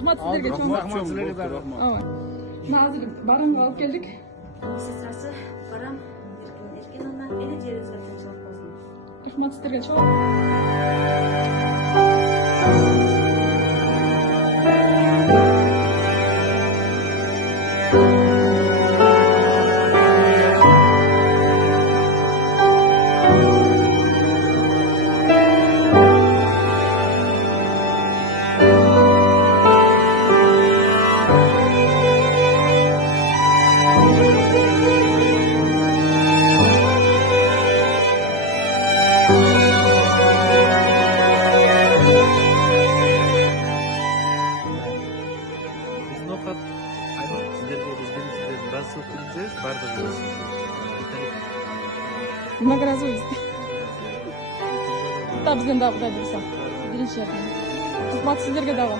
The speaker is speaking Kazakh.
Рахмат сіздерге чоң. Рахмат сіздерге де рахмат. Ооба. Мына азыр барамга алып келдик. Сестрасы барам эркен ана эне жерибизге тынчылык болсун. Рахмат сіздерге чоң. Биздин оокат сиздерге сиздердин ыраазычылык билдиребиз баардыгыбыз. Много разуюсь. Да, бизден дагы Кудай буйруса. Биринчи жардам. Рахмат сіздерге дагы.